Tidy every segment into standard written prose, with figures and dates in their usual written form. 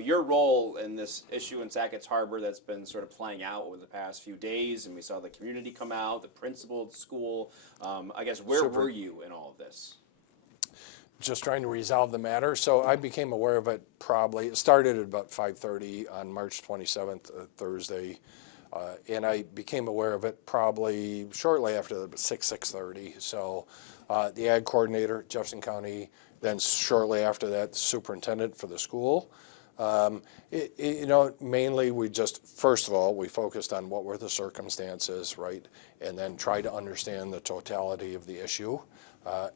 Your role in this issue in Sackets Harbor that's been sort of playing out over the past few days, and we saw the community come out, the principal at the school. I guess where were you in all of this? Just trying to resolve the matter. So I became aware of it probably, it started at about 5:30 on March 27th, Thursday. And I became aware of it probably shortly after 6:30. So the ag coordinator, Jefferson County, then shortly after that, the superintendent for the school. Mainly we just, first of all, we focused on what were the circumstances, right? And then try to understand the totality of the issue.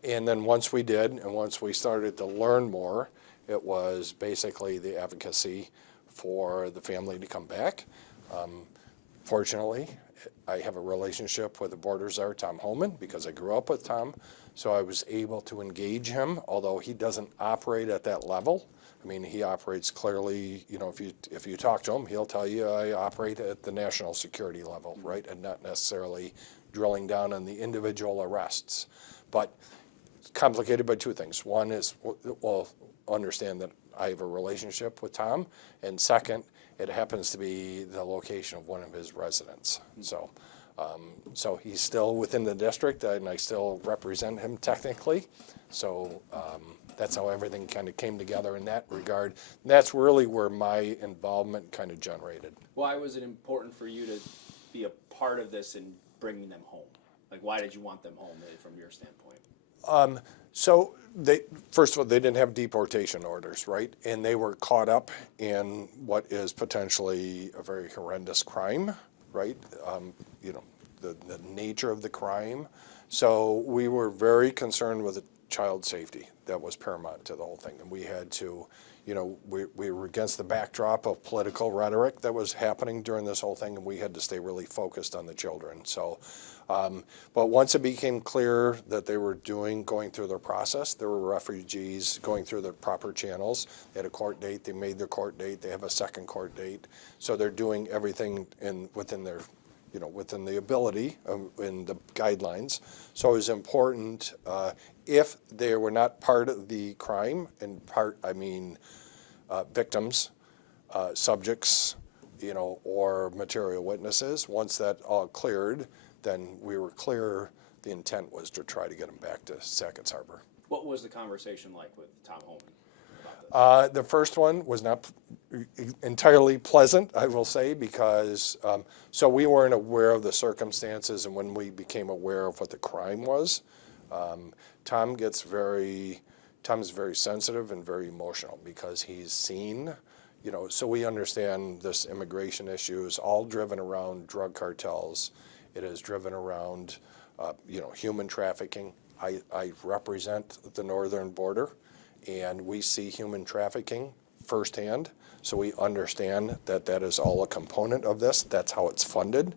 And then once we did, and once we started to learn more, it was basically the advocacy for the family to come back. Fortunately, I have a relationship with the border czar, Tom Holman, because I grew up with Tom. So I was able to engage him, although he doesn't operate at that level. I mean, he operates clearly, if you talk to him, he'll tell you I operate at the national security level, right? And not necessarily drilling down on the individual arrests. But it's complicated by two things. One is, well, understand that I have a relationship with Tom. And second, it happens to be the location of one of his residents. So he's still within the district, and I still represent him technically. So that's how everything kind of came together in that regard. And that's really where my involvement kind of generated. Why was it important for you to be a part of this and bringing them home? Like, why did you want them home from your standpoint? So first of all, they didn't have deportation orders, right? And they were caught up in what is potentially a very horrendous crime, right? The nature of the crime. So we were very concerned with the child safety. That was paramount to the whole thing. And we had to, we were against the backdrop of political rhetoric that was happening during this whole thing, and we had to stay really focused on the children. So, but once it became clear that they were going through their process, there were refugees going through the proper channels. They had a court date, they made their court date, they have a second court date. So they're doing everything within their, within the ability, in the guidelines. So it was important, if they were not part of the crime, and victims, subjects, or material witnesses, once that all cleared, then we were clear the intent was to try to get them back to Sackets Harbor. What was the conversation like with Tom Holman about this? The first one was not entirely pleasant, I will say, because so we weren't aware of the circumstances, and when we became aware of what the crime was, Tom's very sensitive and very emotional because he's seen, so we understand this immigration issue is all driven around drug cartels. It is driven around, human trafficking. I represent the northern border, and we see human trafficking firsthand. So we understand that that is all a component of this. That's how it's funded,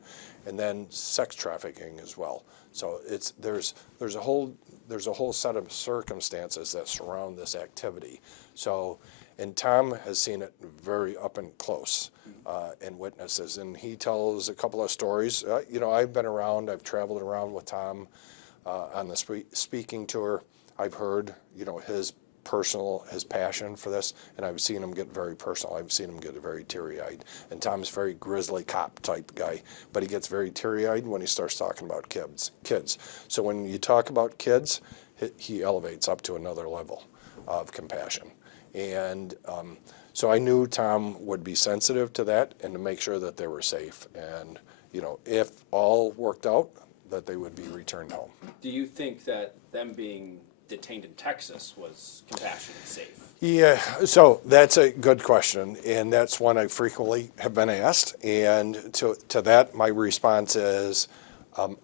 and then sex trafficking as well. So there's a whole set of circumstances that surround this activity. So, and Tom has seen it very up and close, and witnesses, and he tells a couple of stories. I've been around, I've traveled around with Tom on the speaking tour. I've heard, his passion for this, and I've seen him get very personal. I've seen him get very teary-eyed. And Tom's a very grizzly cop type guy, but he gets very teary-eyed when he starts talking about kids. So when you talk about kids, he elevates up to another level of compassion. And so I knew Tom would be sensitive to that and to make sure that they were safe. And, if all worked out, that they would be returned home. Do you think that them being detained in Texas was compassionate and safe? Yeah, so that's a good question, and that's one I frequently have been asked. And to that, my response is,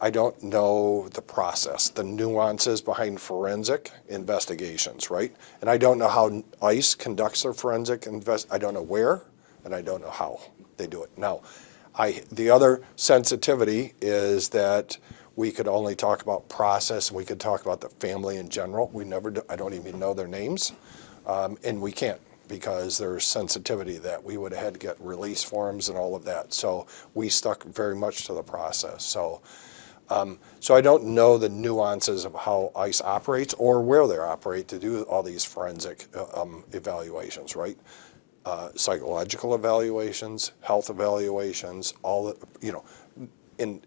I don't know the process, the nuances behind forensic investigations, right? And I don't know how ICE conducts their forensic I don't know where, and I don't know how they do it. Now, the other sensitivity is that we could only talk about process, and we could talk about the family in general. I don't even know their names, and we can't, because there's sensitivity that we would have had to get release forms and all of that. So we stuck very much to the process. So I don't know the nuances of how ICE operates or where they operate to do all these forensic evaluations, right? psychological evaluations, health evaluations, all the, in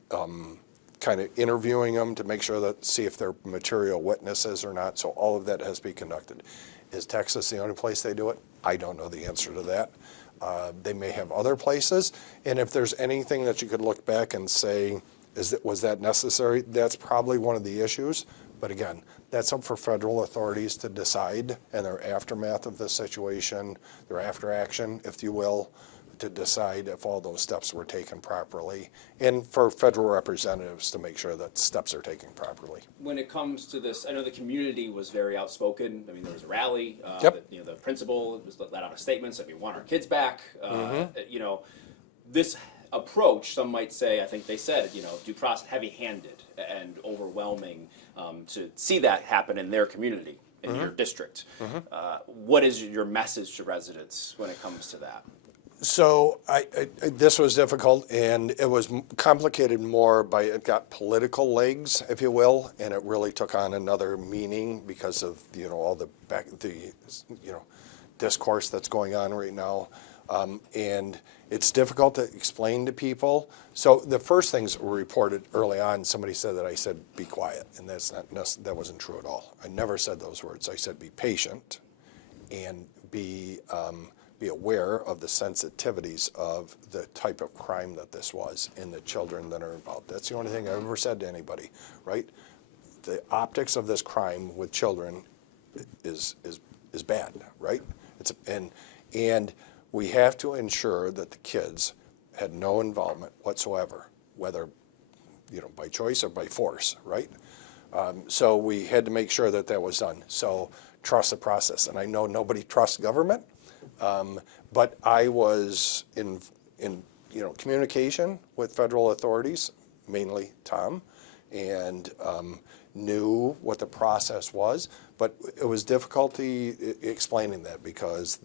kind of interviewing them to make sure that, see if they're material witnesses or not. So all of that has to be conducted. Is Texas the only place they do it? I don't know the answer to that. They may have other places. And if there's anything that you could look back and say, was that necessary? That's probably one of the issues. But again, that's up for federal authorities to decide, and their aftermath of the situation, their after action, if you will, to decide if all those steps were taken properly, and for federal representatives to make sure that steps are taken properly. When it comes to this, I know the community was very outspoken. I mean, there was a rally. Yep. The principal was let out a statement saying we want our kids back. This approach, some might say, I think they said, due process, heavy-handed and overwhelming to see that happen in their community, in your district. What is your message to residents when it comes to that? So this was difficult, and it was complicated more by, it got political legs, if you will, and it really took on another meaning because of all the discourse that's going on right now. And it's difficult to explain to people. So the first things were reported early on. Somebody said that I said, be quiet. And that wasn't true at all. I never said those words. I said, be patient and be aware of the sensitivities of the type of crime that this was and the children that are involved. That's the only thing I've ever said to anybody, right? The optics of this crime with children is bad, right? And we have to ensure that the kids had no involvement whatsoever, whether by choice or by force, right? So we had to make sure that was done. So trust the process. And I know nobody trusts government, but I was in communication with federal authorities, mainly Tom, and knew what the process was. But it was difficulty explaining that because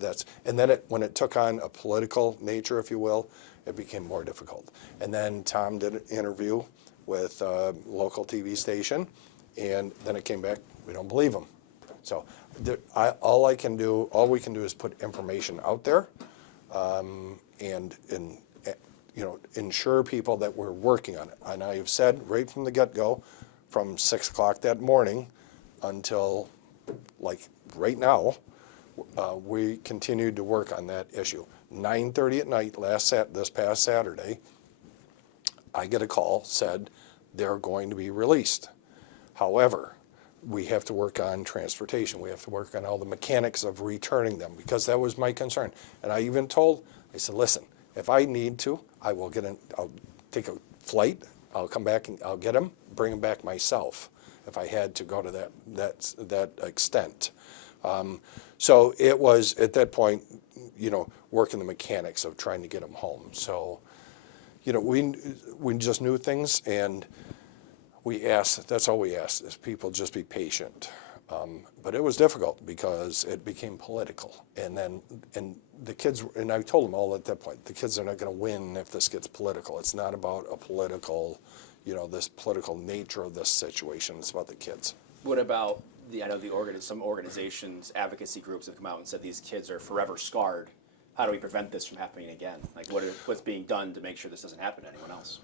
and then when it took on a political nature, if you will, it became more difficult. And then Tom did an interview with a local TV station, and then it came back, we don't believe him. So all we can do is put information out there, and ensure people that we're working on it. And I've said right from the get-go, from 6 o'clock that morning until like right now, we continued to work on that issue. 9:30 at night this past Saturday, I get a call, said they're going to be released. However, we have to work on transportation. We have to work on all the mechanics of returning them, because that was my concern. And I even I said, listen, if I need to, I'll take a flight, I'll come back and I'll get them, bring them back myself if I had to go to that extent. So it was at that point, working the mechanics of trying to get them home. So, we just knew things, and we asked, that's all we asked, is people just be patient. But it was difficult because it became political. And the kids, and I told them all at that point, the kids are not going to win if this gets political. It's not about a political, this political nature of this situation. It's about the kids. What about some organizations, advocacy groups have come out and said these kids are forever scarred. How do we prevent this from happening again? Like what's being done to make sure this doesn't happen to anyone else?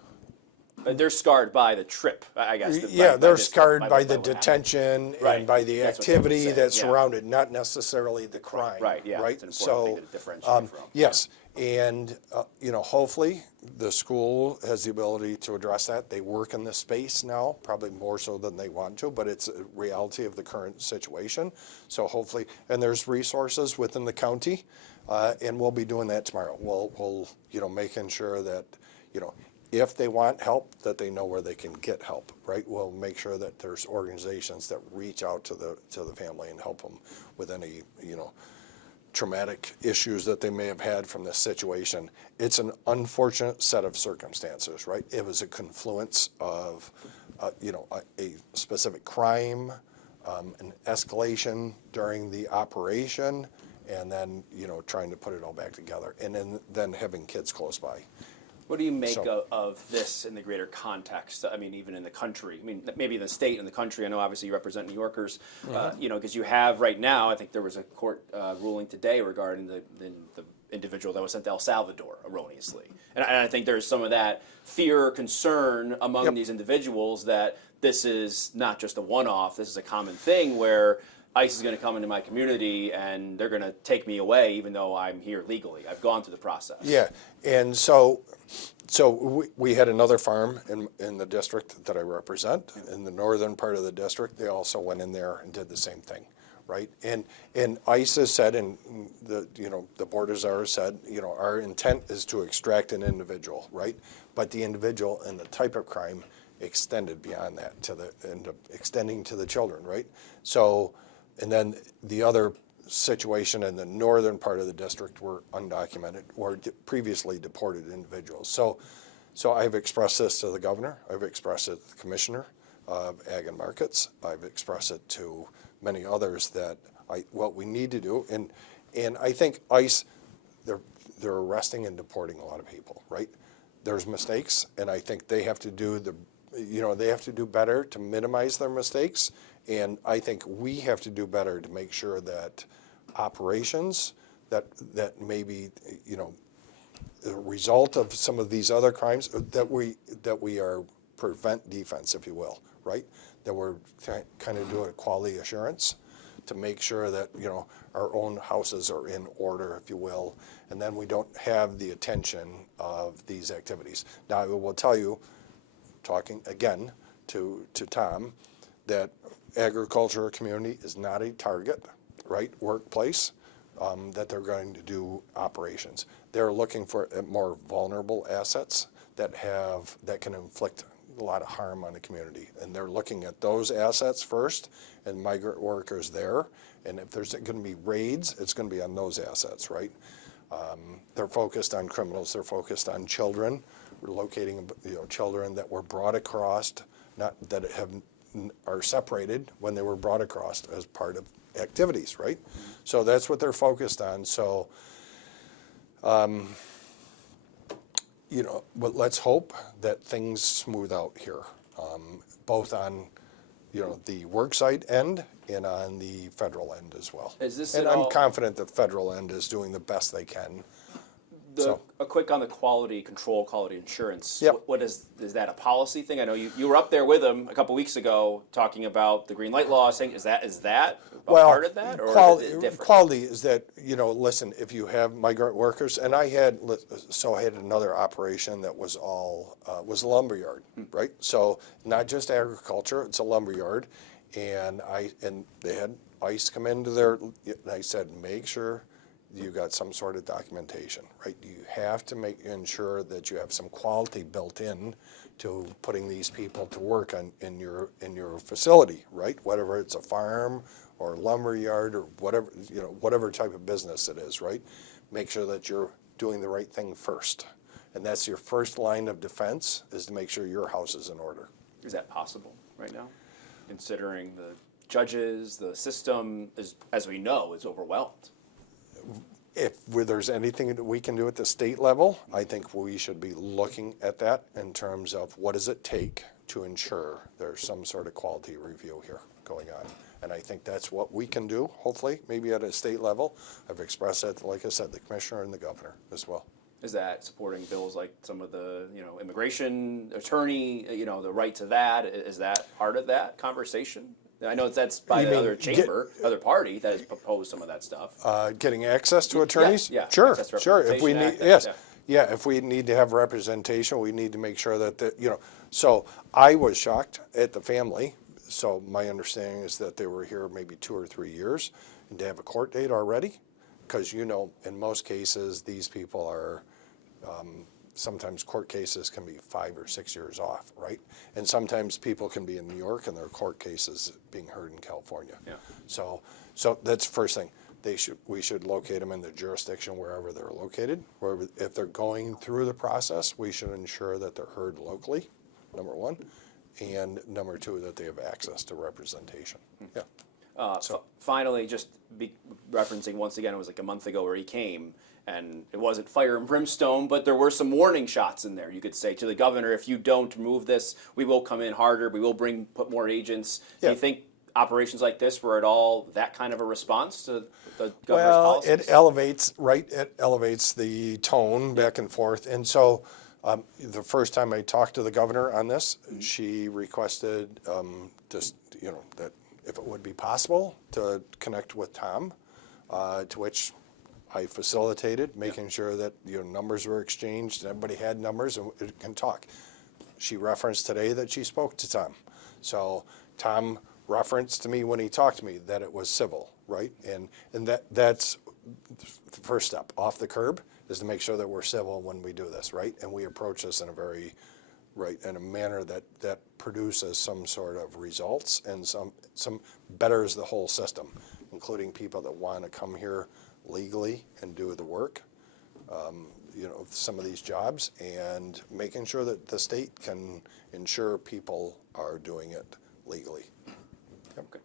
They're scarred by the trip, I guess. They're scarred by the detention right. and by the activity that surrounded, not necessarily the crime. Right, yeah. Right? It's an important thing to differentiate from. Yes, and hopefully the school has the ability to address that. They work in this space now, probably more so than they want to, but it's a reality of the current situation. So hopefully, and there's resources within the county, and we'll be doing that tomorrow. We'll making sure that, if they want help, that they know where they can get help, right? We'll make sure that there's organizations that reach out to the family and help them with any, traumatic issues that they may have had from this situation. It's an unfortunate set of circumstances, right? It was a confluence of, a specific crime, an escalation during the operation, and then, trying to put it all back together, and then having kids close by. What do you make of this in the greater context? I mean, even in the country. I mean, maybe in the state and the country. I know obviously you represent New Yorkers, because you have right now, I think there was a court ruling today regarding the individual that was sent to El Salvador erroneously. And I think there's some of that fear or concern among these individuals that this is not just a one-off, this is a common thing where ICE is going to come into my community and they're going to take me away even though I'm here legally. I've gone through the process. Yeah, and so we had another farm in the district that I represent, in the northern part of the district. They also went in there and did the same thing, right? And ICE has said, and the Board of Czar said, our intent is to extract an individual, right? But the individual and the type of crime extended beyond that extending to the children, right? So, and then the other situation in the northern part of the district were undocumented or previously deported individuals. So I've expressed this to the governor. I've expressed it to the commissioner of Ag and Markets. I've expressed it to many others that what we need to do, and I think ICE, they're arresting and deporting a lot of people, right? There's mistakes, and I think they have to do they have to do better to minimize their mistakes, and I think we have to do better to make sure that operations that maybe the result of some of these other crimes that we are prevent defense, if you will, right? That we're kind of doing quality assurance to make sure that our own houses are in order, if you will, and then we don't have the attention of these activities. Now, I will tell you, talking again to Tom, that agriculture community is not a target, right, workplace that they're going to do operations. They're looking for more vulnerable assets that can inflict a lot of harm on the community, and they're looking at those assets first and migrant workers there, and if there's going to be raids, it's going to be on those assets, right? They're focused on criminals, they're focused on children. We're locating children that were brought across, not that are separated when they were brought across as part of activities, right? So that's what they're focused on. So, but let's hope that things smooth out here, both on the worksite end and on the federal end as well. And I'm confident the federal end is doing the best they can. A quick on the quality control, quality insurance. Yep. What is that a policy thing? I know you were up there with them a couple weeks ago talking about the green light law. Saying is that a part of that, or is it different? Quality is that listen, if you have migrant workers, and I had another operation that was all was a lumber yard, right? So not just agriculture, it's a lumber yard, and they had ICE come into there, and I said make sure you got some sort of documentation, right? You have to ensure that you have some quality built in to putting these people to work in your facility, right? Whether it's a farm or a lumber yard or whatever type of business it is, right? Make sure that you're doing the right thing first, and that's your first line of defense, is to make sure your house is in order. Is that possible right now, considering the judges, the system as we know, is overwhelmed? If there's anything that we can do at the state level, I think we should be looking at that in terms of what does it take to ensure there's some sort of quality review here going on. And I think that's what we can do, hopefully, maybe at a state level. I've expressed that, like I said, the commissioner and the governor as well. Is that supporting bills like some of the, immigration attorney, the right to that? Is that part of that conversation? I know that's by another chamber, other party that has proposed some of that stuff. Getting access to attorneys? Yeah. Sure. If we need, if we need to have representation, we need to make sure that So I was shocked at the family. So my understanding is that they were here maybe 2 or 3 years, and to have a court date already, because in most cases these people are. Sometimes court cases can be 5 or 6 years off, right? And sometimes people can be in New York and their court cases being heard in California. Yeah. So that's the first thing. We should locate them in the jurisdiction wherever they're located. If they're going through the process, we should ensure that they're heard locally, number one, and number two, that they have access to representation. Yeah. Finally, just referencing once again, it was like a month ago where he came. And it wasn't fire and brimstone, but there were some warning shots in there. You could say to the governor, if you don't move this, we will come in harder. We will put more agents. Yeah. Do you think operations like this were at all that kind of a response to the governor's Well, policies? it elevates, right, it elevates the tone back and forth. And so the first time I talked to the governor on this, she requested just, you know, that if it would be possible to connect with Tom, to which I facilitated, making sure that, you know, numbers were exchanged and everybody had numbers and it can talk. She referenced today that she spoke to Tom. So Tom referenced to me when he talked to me that it was civil, right? And that's the first step off the curb is to make sure that we're civil when we do this, right? And we approach this in a very, right, in a manner that produces some sort of results and some betters the whole system, including people that want to come here legally and do the work, you know, some of these jobs, and making sure that the state can ensure people are doing it legally. Okay.